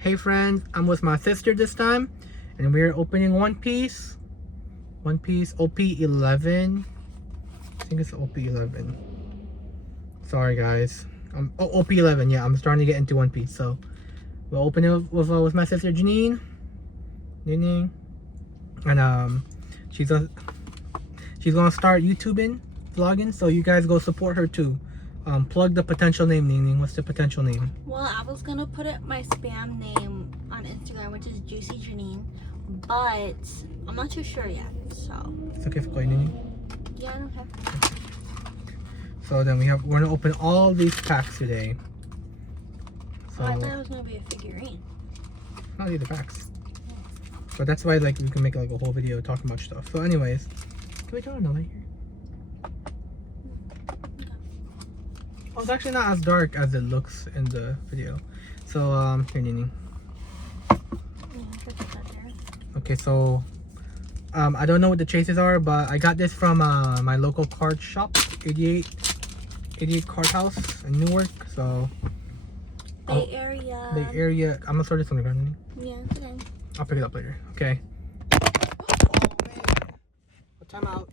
Hey friends, I'm with my sister this time, and we're opening One Piece OP-11. I think it's OP-11. Sorry guys. OP-11. Yeah, I'm starting to get into One Piece. So we'll open it with my sister Janine, and she's gonna start YouTubing, vlogging. So you guys go support her too. Plug the potential name, Ning. What's the potential name? Well, I was gonna put it my spam name on Instagram, which is Juicy Janine, but I'm not too sure yet. So It's okay for calling Ning. yeah, okay. So then we're gonna open all these packs today. So Oh, I thought it was gonna be a figurine. not the packs. But that's why like we can make like a whole video talking about stuff. So anyways, can we turn on the light here? Oh, it's actually not as dark as it looks in the video. So here, Nini. Okay, so I don't know what the chases are, but I got this from my local card shop, 88 Card House in Newark. So Bay Area. Bay Area. I'm gonna throw this on the ground, Nini. Yeah, okay. I'll pick it up later. Okay. Time out.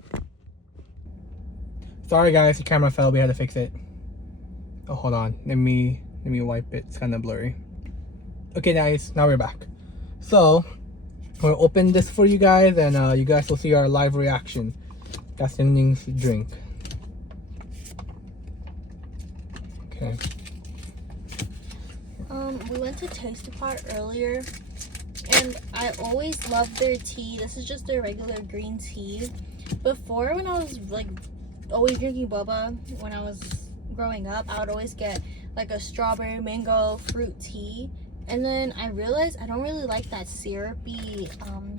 Sorry guys, the camera fell. We had to fix it. Oh, hold on. Let me wipe it. It's kind of blurry. Okay, guys. Now we're back. So we'll open this for you guys, and you guys will see our live reaction. That's Ning's drink. Okay. We went to Taste Apart earlier, and I always loved their tea. This is just their regular green tea. Before, when I was like always drinking boba when I was growing up, I would always get like a strawberry mango fruit tea, and then I realized I don't really like that syrupy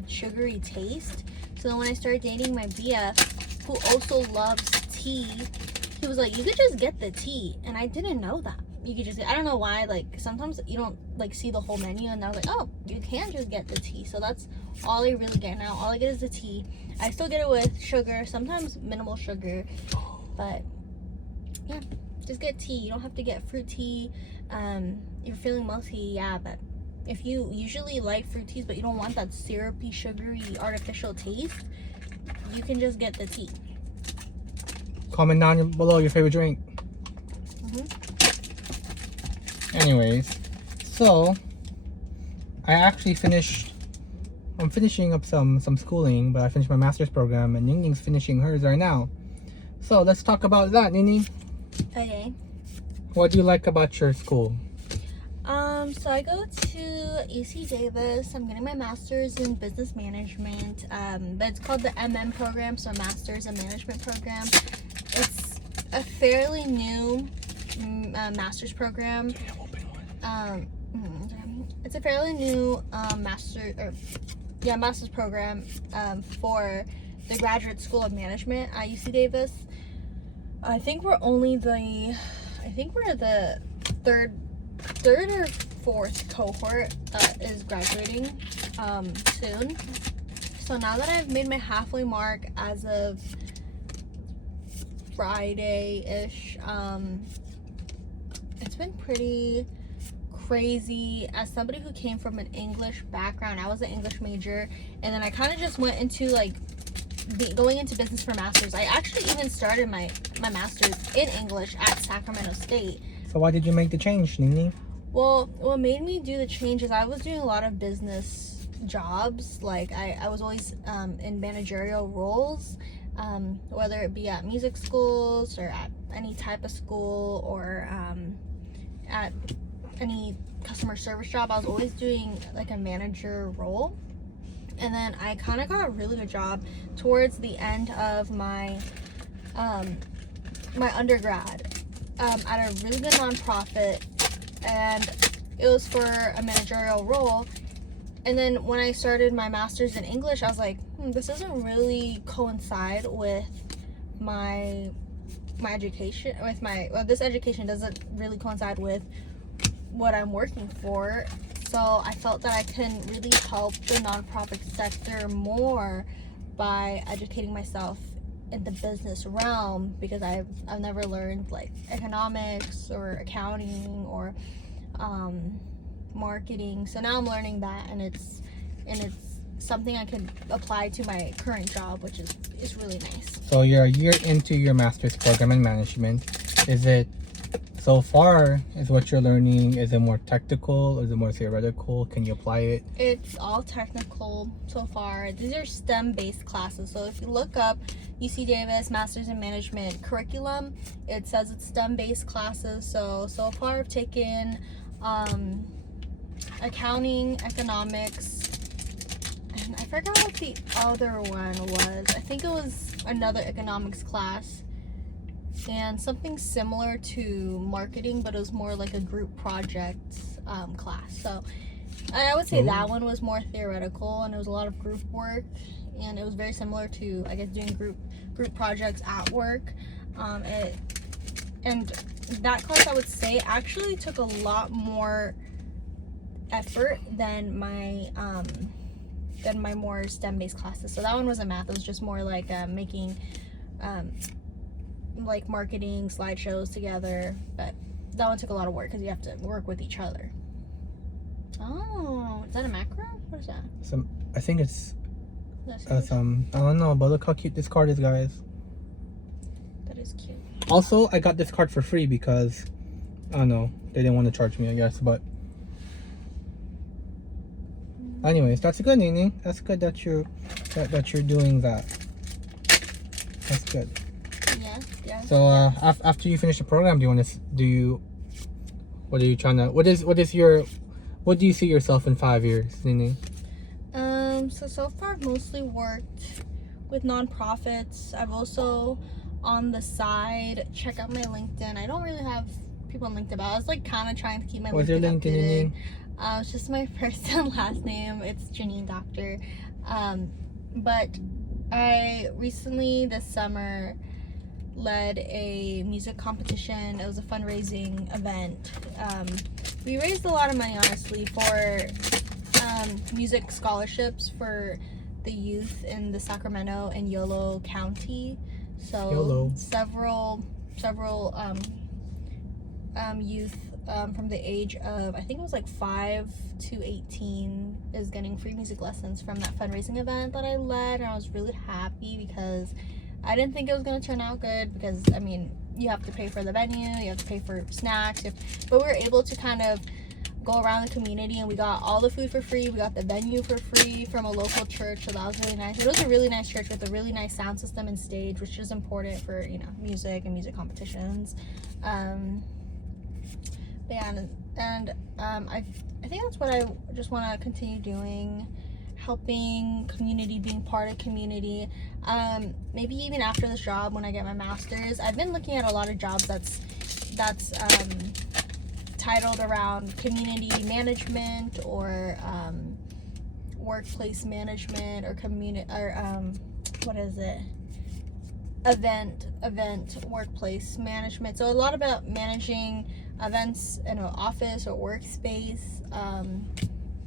sugary taste. So then when I started dating my BF, who also loves tea, he was like, you could just get the tea, and I didn't know that you could just, I don't know why, like sometimes you don't like see the whole menu, and I was like, oh, you can just get the tea. So that's all I really get now. All I get is the tea. I still get it with sugar, sometimes minimal sugar, but yeah, just get tea. You don't have to get fruit tea. You're feeling musky, yeah, but if you usually like fruit teas but you don't want that syrupy, sugary, artificial taste, you can just get the tea. Comment down below your favorite drink. Anyways, so I actually I'm finishing up some schooling, but I finished my master's program, and Ning Ning's finishing hers right now. So let's talk about that, Ning Ning. Okay. What do you like about your school? So I go to UC Davis. I'm getting my master's in business management, but it's called the MM program, so Master's in Management program. It's a fairly new master's program. It's a fairly new master's program for the Graduate School of Management at UC Davis. I think we're the third or fourth cohort that is graduating soon. So now that I've made my halfway mark as of Friday-ish, it's been pretty crazy. As somebody who came from an English background, I was an English major, and then I kind of just went into like going into business for masters. I actually even started my master's in English at Sacramento State. So why did you make the change, Ning Ning? Well, what made me do the change is I was doing a lot of business jobs. Like I was always in managerial roles, whether it be at music schools or at any type of school, or at any customer service job. I was always doing like a manager role. And then I kind of got a really good job towards the end of my my undergrad at a really good nonprofit, and it was for a managerial role. And then when I started my master's in English, I was like, this doesn't really coincide with my education, this education doesn't really coincide with what I'm working for. So I felt that I can really help the nonprofit sector more by educating myself in the business realm, because I've never learned like economics or accounting or marketing. So now I'm learning that, and it's something I could apply to my current job, which is really nice. So you're a year into your master's program in management. Is it, so far, is what you're learning, is it more technical? Is it more theoretical? Can you apply it? It's all technical so far. These are STEM-based classes. So if you look up UC Davis Masters in Management curriculum, it says it's STEM-based classes. So far I've taken accounting, economics, and I forgot what the other one was. I think it was another economics class and something similar to marketing, but it was more like a group project class. So I would say that one was more theoretical, and it was a lot of group work, and it was very similar to, I guess, doing group projects at work. And that class, I would say, actually took a lot more effort than my more STEM-based classes. So that one wasn't math. It was just more like making like marketing slideshows together. But that one took a lot of work because you have to work with each other. Oh, is that a macro? What is that? I think it's I don't know, but look how cute this card is, guys. That is cute. Also, I got this card for free because I don't know, they didn't want to charge me, I guess. But anyways, that's good, Nini. That's good that you're doing that. That's good. Yeah. So after you finish the program, what do you see yourself in 5 years, Nini? So far I've mostly worked with nonprofits. I've also on the side check out my LinkedIn. I don't really have people on LinkedIn, but I was like kind of trying to keep my What's your LinkedIn name? It's just my first and last name. It's Janine Doctor. But I recently this summer led a music competition. It was a fundraising event. We raised a lot of money, honestly, for music scholarships for the youth in the Sacramento and Yolo County. So Yolo. several youth from the age of, I think it was like 5 to 18 is getting free music lessons from that fundraising event that I led, and I was really happy because I didn't think it was going to turn out good because, I mean, you have to pay for the venue, you have to pay for snacks, but we were able to kind of go around the community, and we got all the food for free. We got the venue for free from a local church, so that was really nice. It was a really nice church with a really nice sound system and stage, which is important for, you know, music and music competitions. But yeah, and I think that's what I just want to continue doing, helping community, being part of community. Maybe even after this job, when I get my master's, I've been looking at a lot of jobs that's titled around community management or workplace management or event workplace management. So a lot about managing events in an office or workspace,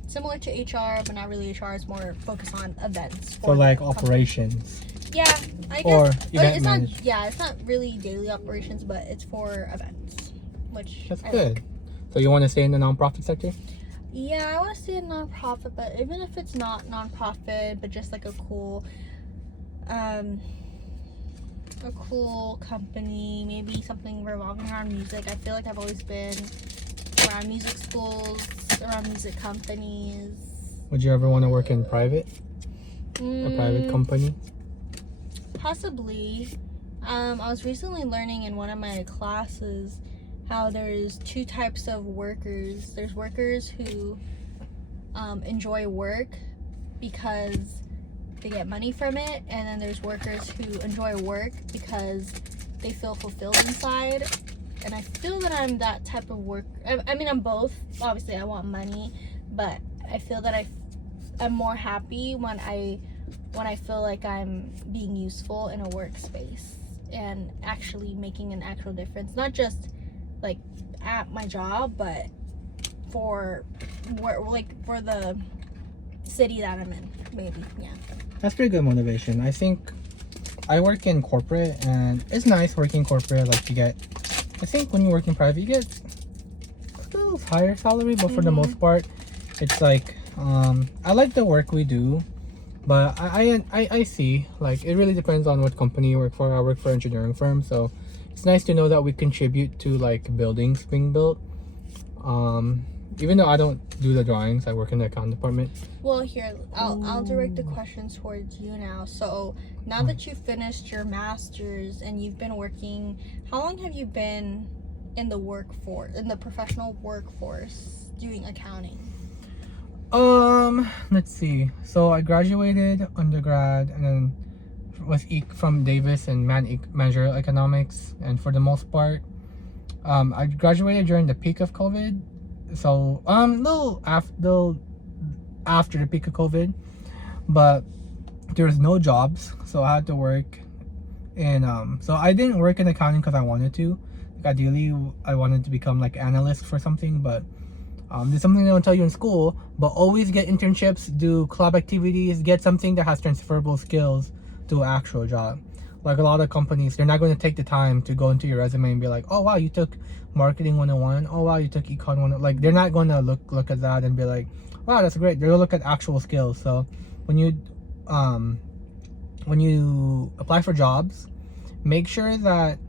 similar to HR, but not really HR. It's more focused on events. So like operations. Yeah, I guess. Or but event it's management. not. Yeah, it's not really daily operations, but it's for events, which That's I good. like. So you want to stay in the nonprofit sector? Yeah, I want to stay in nonprofit, but even if it's not nonprofit, but just like a cool company, maybe something revolving around music. I feel like I've always been around music schools, around music companies. Would you ever want to work in private? A private company? Possibly. I was recently learning in one of my classes how there's two types of workers. There's workers who enjoy work because they get money from it, and then there's workers who enjoy work because they feel fulfilled inside. And I feel that I'm that type of work. I mean, I'm both. Obviously, I want money, but I feel that I'm more happy when I feel like I'm being useful in a workspace and actually making an actual difference, not just like at my job, but for the city that I'm in, maybe. Yeah. That's pretty good motivation. I think I work in corporate, and it's nice working corporate. Like I think when you work in private, you get little higher salary, but for the most part, it's like I like the work we do, but I see, like, it really depends on what company you work for. I work for an engineering firm, so it's nice to know that we contribute to like buildings being built. Even though I don't do the drawings, I work in the account department. Well, here, I'll direct the questions towards you now. So now that you finished your master's and you've been working, how long have you been in the professional workforce doing accounting? Let's see. So I graduated undergrad and then from Davis in managerial economics, and for the most part, I graduated during the peak of COVID. So little after the peak of COVID, but there was no jobs, so I had to work. And so I didn't work in accounting because I wanted to. Like, ideally, I wanted to become like analyst for something, but there's something they don't tell you in school. But always get internships, do club activities, get something that has transferable skills to an actual job. Like, a lot of companies, they're not going to take the time to go into your resume and be like, oh wow, you took marketing 101, oh wow, you took econ 101. Like, they're not going to look at that and be like, wow, that's great. They'll look at actual skills. So when you apply for jobs, make sure that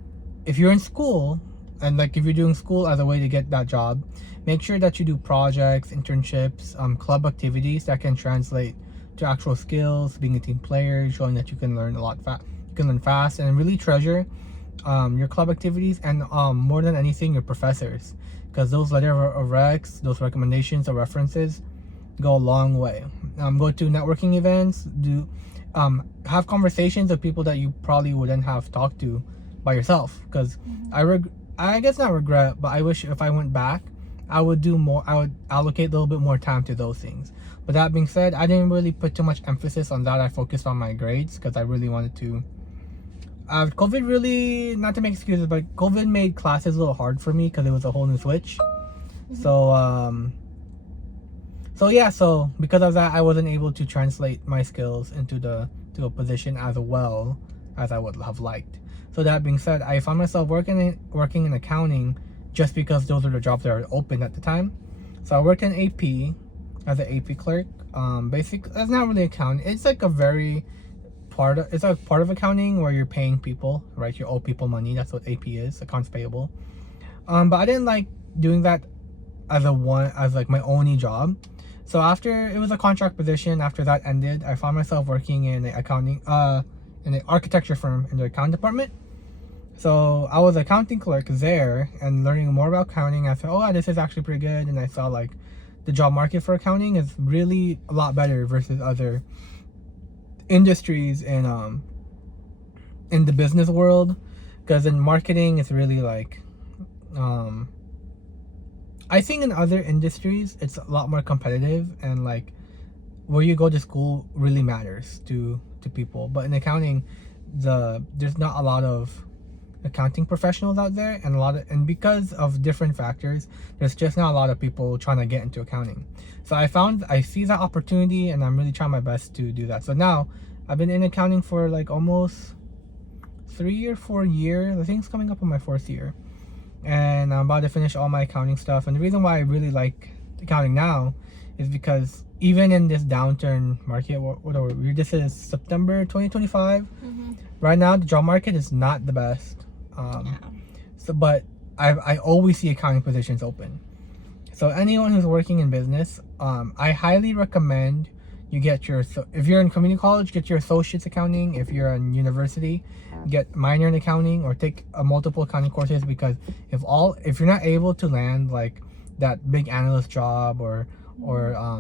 if you're in school, and like if you're doing school as a way to get that job, make sure that you do projects, internships, club activities that can translate to actual skills, being a team player, showing that you can learn fast, and really treasure your club activities, and more than anything, your professors, because those letter of recs, those recommendations or references go a long way. Go to networking events, have conversations with people that you probably wouldn't have talked to by yourself, because I guess not regret, but I wish if I went back, I would allocate a little bit more time to those things. But that being said, I didn't really put too much emphasis on that. I focused on my grades because I really wanted to. COVID really, not to make excuses, but COVID made classes a little hard for me because it was a whole new switch. So because of that, I wasn't able to translate my skills to a position as well as I would have liked. So that being said, I found myself working in accounting just because those are the jobs that are open at the time. So I worked in AP as an AP clerk. That's not really accounting. It's like it's a part of accounting where you're paying people, right? You owe people money. That's what AP is, accounts payable. But I didn't like doing that as like my only job. So after it was a contract position, after that ended, I found myself working in an architecture firm in the accounting department. So I was an accounting clerk there and learning more about accounting. I thought, oh, this is actually pretty good. And I saw like the job market for accounting is really a lot better versus other industries in the business world. Because in marketing, it's really like, I think in other industries, it's a lot more competitive, and like where you go to school really matters to people. But in accounting, there's not a lot of accounting professionals out there, and because of different factors, there's just not a lot of people trying to get into accounting. So I see that opportunity, and I'm really trying my best to do that. So now I've been in accounting for like almost 3 or 4 years. I think it's coming up on my 4th year, and I'm about to finish all my accounting stuff. And the reason why I really like accounting now is because even in this downturn market, this is September 2025. Right now, the job market is not the best. But I always see accounting positions open. So anyone who's working in business, I highly recommend you get if you're in community college, get your associate's accounting. If you're in university, get minor in accounting or take multiple accounting courses, because if you're not able to land like that big analyst job or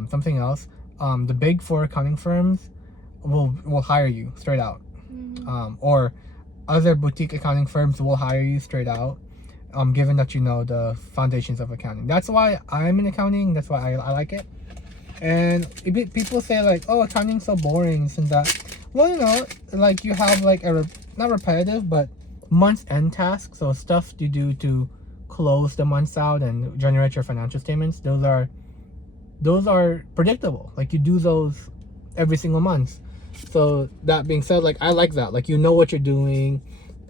something else, the big 4 accounting firms will hire you straight out. Or other boutique accounting firms will hire you straight out, given that you know the foundations of accounting. That's why I'm in accounting. That's why I like it. And people say like, oh, accounting's so boring, this and that. Well, like you have like not repetitive, but month end tasks. So stuff you do to close the months out and generate your financial statements. Those are predictable. Like you do those every single month. So that being said, like I like that. Like you know what you're doing,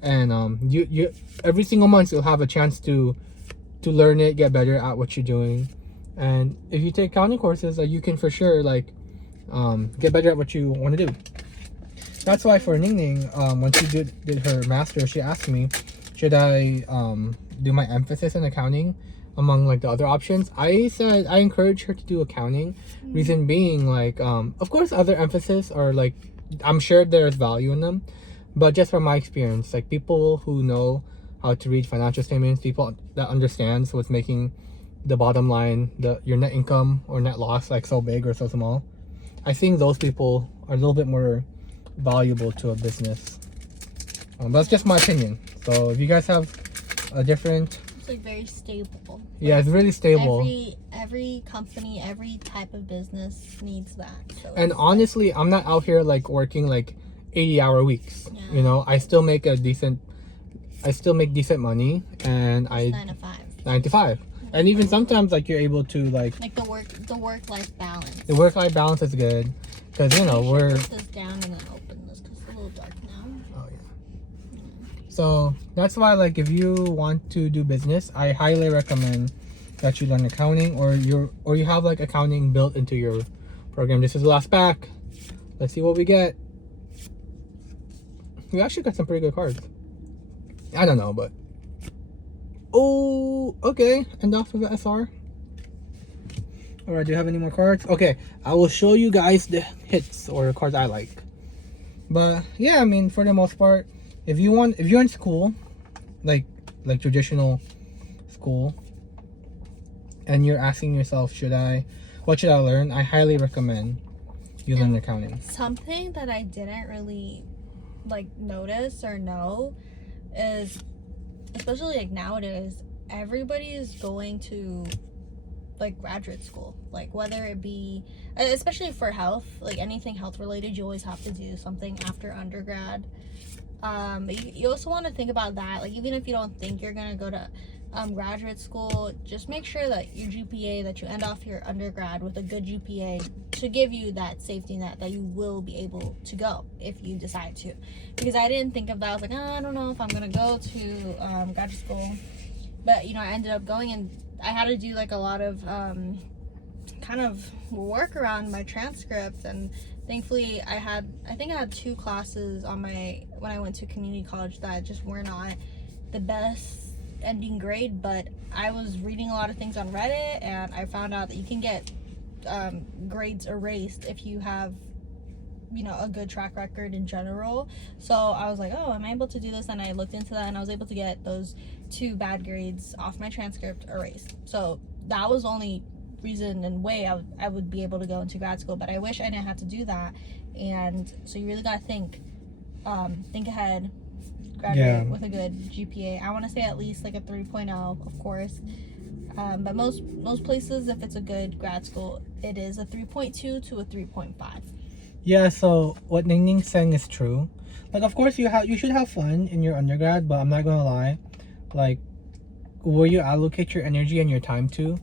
and you every single month you'll have a chance to to learn it, get better at what you're doing. And if you take accounting courses, like, you can for sure like get better at what you want to do. That's why for Ning Ning, when she did her master's, she asked me, should I do my emphasis in accounting among like the other options. I said I encourage her to do accounting. Reason being, like, of course other emphasis are like, I'm sure there's value in them, but just from my experience, like, people who know how to read financial statements, people that understands what's making the bottom line, your net income or net loss, like, so big or so small, I think those people are a little bit more valuable to a business. That's just my opinion. So if you guys have a different, it's like very stable. Yeah, it's really stable. Every company, every type of business needs that. So and honestly, I'm not out here like working like 80-hour weeks. Yeah. You know, I still make decent money, and 9 to 5. 9 to 5. And even sometimes, like, you're able to like the work-life balance. The work-life balance is good, because, you know, we're put this down and then open this because it's a little dark now. Oh yeah. So that's why, like, if you want to do business, I highly recommend that you learn accounting, or you have like accounting built into your program. This is the last pack. Let's see what we get. We actually got some pretty good cards. I don't know, but oh, okay. And off of the SR. All right, do you have any more cards? Okay, I will show you guys the hits or the cards I like. But yeah, I mean, for the most part, if you're in school, like traditional school, and you're asking yourself, what should I learn? I highly recommend you learn accounting. Something that I didn't really like notice or know is, especially like nowadays, everybody is going to like graduate school, like whether it be, especially for health, like anything health related, you always have to do something after undergrad. You also want to think about that, like, even if you don't think you're gonna go to graduate school, just make sure that your GPA, that you end off your undergrad with a good GPA to give you that safety net that you will be able to go if you decide to. Because I didn't think of that. I was like, I don't know if I'm gonna go to graduate school, but, you know, I ended up going, and I had to do like a lot of kind of work around my transcript, and thankfully I think I had 2 classes on when I went to community college that just were not the best ending grade, but I was reading a lot of things on Reddit, and I found out that you can get grades erased if you have, you know, a good track record in general. So I was like, oh, am I able to do this? And I looked into that, and I was able to get those 2 bad grades off my transcript erased. So that was the only reason and way I would be able to go into grad school, but I wish I didn't have to do that. And so you really got to think ahead, graduate with a good GPA. I want to say at least like a 3.0, of course, but most places, if it's a good grad school, it is a 3.2 to a 3.5. Yeah, so what Ning Ning's saying is true. Like, of course, you should have fun in your undergrad, but I'm not gonna lie, like, where you allocate your energy and your time to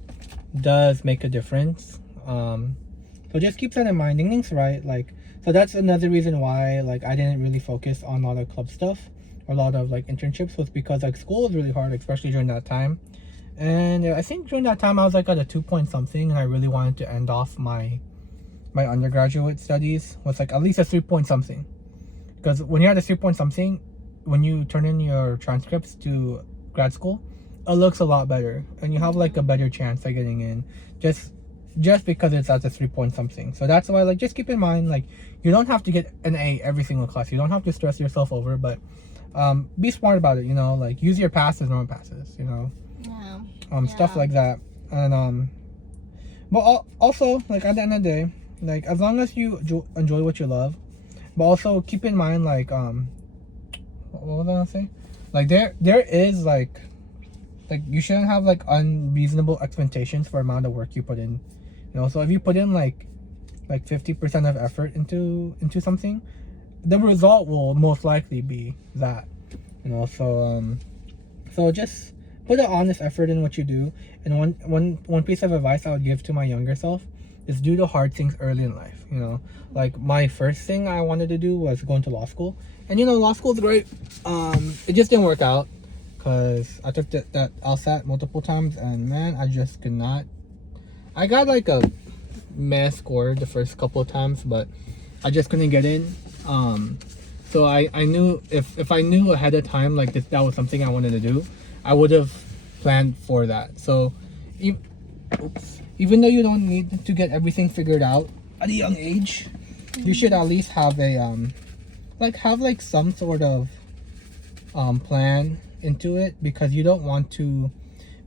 does make a difference. So just keep that in mind. Ning Ning's right. Like, so that's another reason why, like, I didn't really focus on a lot of club stuff or a lot of like internships, was because like school was really hard, especially during that time. And I think during that time I was like at a 2 point something, and I really wanted to end off my undergraduate studies with like at least a 3 point something, because when you're at a 3 point something, when you turn in your transcripts to grad school, it looks a lot better, and you have like a better chance of getting in, just because it's at a 3 point something. So that's why, like, just keep in mind, like, you don't have to get an A every single class. You don't have to stress yourself over, but be smart about it, you know, like, use your passes, normal passes, you know. Stuff like that. And but also, like, at the end of the day, like, as long as you enjoy what you love, but also keep in mind, like, what was I gonna say? Like, there is like you shouldn't have like unreasonable expectations for amount of work you put in, you know. So if you put in like 50% of effort into something, the result will most likely be that, you know. So just put an honest effort in what you do. And one piece of advice I would give to my younger self is do the hard things early in life, you know. Like, my first thing I wanted to do was go into law school, and, you know, law school is great. It just didn't work out. because I took that LSAT multiple times, and man, I just could not. I got like a meh score the first couple of times, but I just couldn't get in. So I knew if I knew ahead of time like that was something I wanted to do, I would have planned for that. So even though you don't need to get everything figured out at a young age, you should at least have a have some sort of plan into it, because you don't want to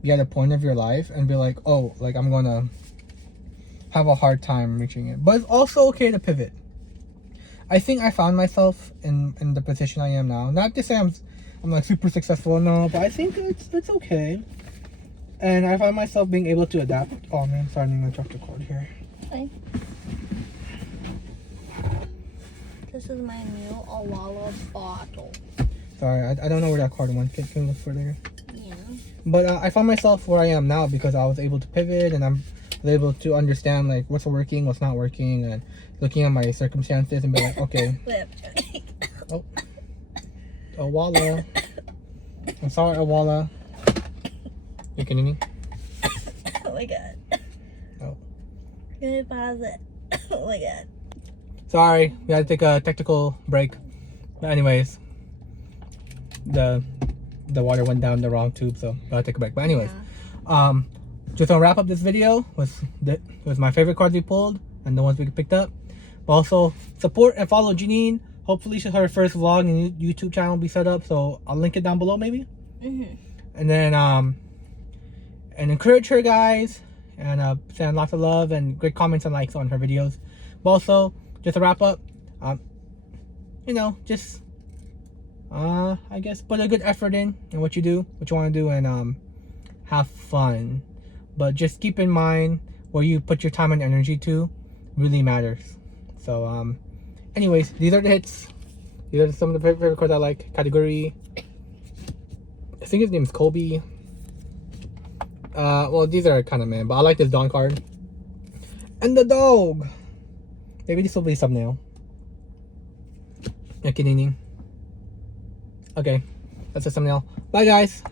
be at a point of your life and be like, oh, like I'm gonna have a hard time reaching it. But it's also okay to pivot. I think I found myself in the position I am now. Not to say I'm like super successful, no, but I think it's okay. And I find myself being able to adapt. Oh man, sorry, I'm gonna drop the cord here. Okay. This is my new Awala bottle. Sorry, I don't know where that card went. Can you look for there? Yeah. But I found myself where I am now because I was able to pivot, and I'm able to understand like what's working, what's not working, and looking at my circumstances and be like, okay. Oh, Awala. I'm sorry, Awala. You kidding me? Oh my god. Oh. I'm gonna pause it. Oh my god. Sorry, we had to take a technical break. But anyways, the water went down the wrong tube, so I gotta take a break. But anyways, yeah. Just to wrap up this video with my favorite cards we pulled and the ones we picked up. But also support and follow Janine. Hopefully her first vlog and YouTube channel will be set up, so I'll link it down below maybe. And then and encourage her, guys, and send lots of love and great comments and likes on her videos. But also, just to wrap up, you know, just I guess put a good effort in what you do, what you want to do, and have fun. But just keep in mind where you put your time and energy to really matters. So anyways, these are the hits. These are some of the favorite cards I like. Category, I think his name is Kobe. Well, these are kind of meh, but I like this Dawn card. And the dog. Maybe this will be a thumbnail. Okay, that's a thumbnail. Bye, guys.